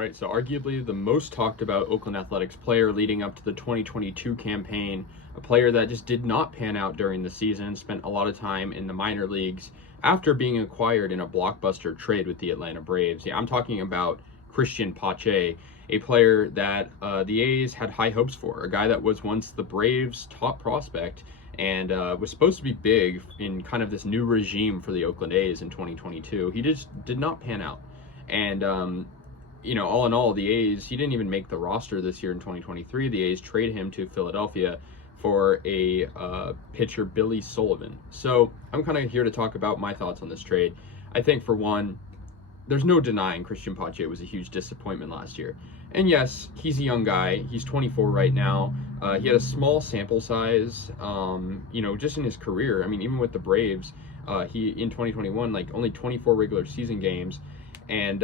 Right, so arguably the most talked about Oakland Athletics player leading up to the 2022 campaign, a player that just did not pan out during the season, spent a lot of time in the minor leagues after being acquired in a blockbuster trade with the Atlanta Braves. Yeah, I'm talking about Cristian Pache, a player that the A's had high hopes for, a guy that was once the Braves' top prospect and was supposed to be big in kind of this new regime for the Oakland A's in 2022. He just did not pan out. And all in all, the A's, he didn't even make the roster this year in 2023. The A's traded him to Philadelphia for a pitcher, Billy Sullivan. So I'm kind of here to talk about my thoughts on this trade. I think, for one, there's no denying Cristian Pache was a huge disappointment last year. And yes, he's a young guy. He's 24 right now. He had a small sample size, just in his career. I mean, even with the Braves, he in 2021, like only 24 regular season games. And,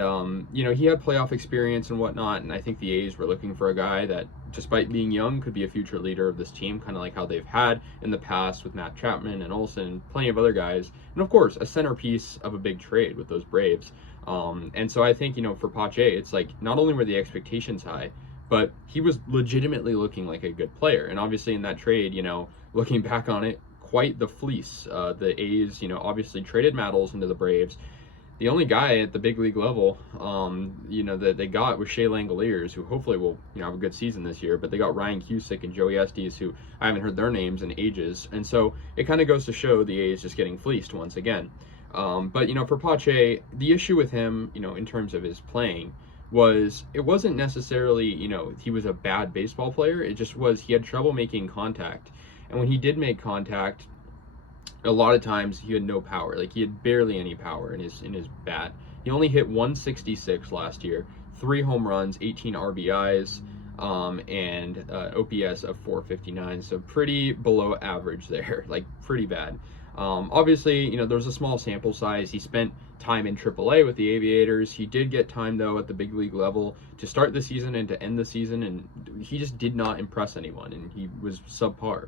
he had playoff experience and whatnot, and I think the A's were looking for a guy that, despite being young, could be a future leader of this team, kind of like how they've had in the past with Matt Chapman and Olsen and plenty of other guys. And, of course, a centerpiece of a big trade with those Braves. And so I think, for Pache, it's like not only were the expectations high, but he was legitimately looking like a good player. And obviously in that trade, looking back on it, quite the fleece. The A's, obviously traded Matt Olsen to the Braves. The only guy at the big league level, that they got was Shea Langoliers, who hopefully will, have a good season this year. But they got Ryan Cusick and Joey Estes, who I haven't heard their names in ages. And so it kind of goes to show the A's just getting fleeced once again. But for Pache, the issue with him, in terms of his playing, was it wasn't necessarily, he was a bad baseball player. It just was he had trouble making contact. And when he did make contact, a lot of times he had no power. Like, he had barely any power in his bat. He only hit 166 last year, 3 home runs, 18 RBIs, and OPS of 459. So pretty below average there, like pretty bad. Obviously, there's a small sample size. He spent time in AAA with the Aviators. He did get time, though, at the big league level to start the season and to end the season, and he just did not impress anyone, and he was subpar.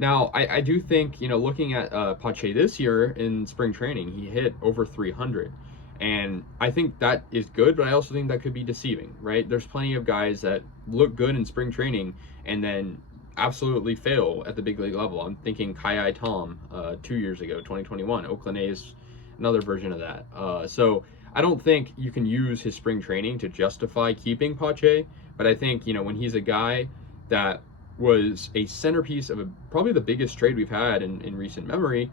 Now, I do think, looking at Pache this year in spring training, he hit over 300. And I think that is good, but I also think that could be deceiving, right? There's plenty of guys that look good in spring training and then absolutely fail at the big league level. I'm thinking Kai Tom 2 years ago, 2021. Oakland A's, another version of that. So I don't think you can use his spring training to justify keeping Pache, but I think, when he's a guy that was a centerpiece of probably the biggest trade we've had in recent memory,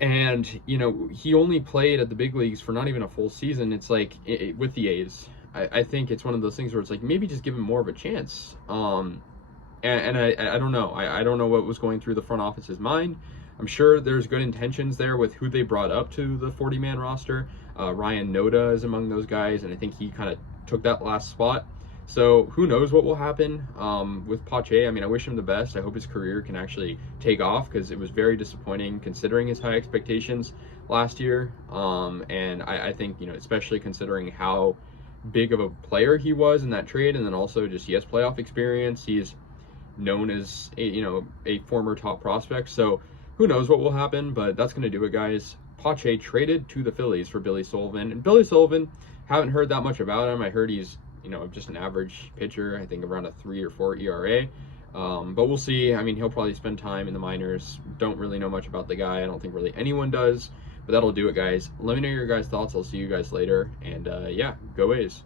and he only played at the big leagues for not even a full season. It's like with the A's, I think it's one of those things where it's like maybe just give him more of a chance. And I don't know. I don't know what was going through the front office's mind. I'm sure there's good intentions there with who they brought up to the 40-man roster. Ryan Noda is among those guys, and I think he kind of took that last spot. So who knows what will happen with Pache. I mean, I wish him the best. I hope his career can actually take off, because it was very disappointing considering his high expectations last year. And I think, especially considering how big of a player he was in that trade, and then also just he has playoff experience. He's known as a former top prospect. So who knows what will happen, but that's going to do it, guys. Pache traded to the Phillies for Billy Sullivan. And Billy Sullivan, haven't heard that much about him. I heard he's just an average pitcher, I think around a 3 or 4 ERA. But we'll see. I mean, he'll probably spend time in the minors. Don't really know much about the guy. I don't think really anyone does. But that'll do it, guys. Let me know your guys' thoughts. I'll see you guys later. And yeah, go A's.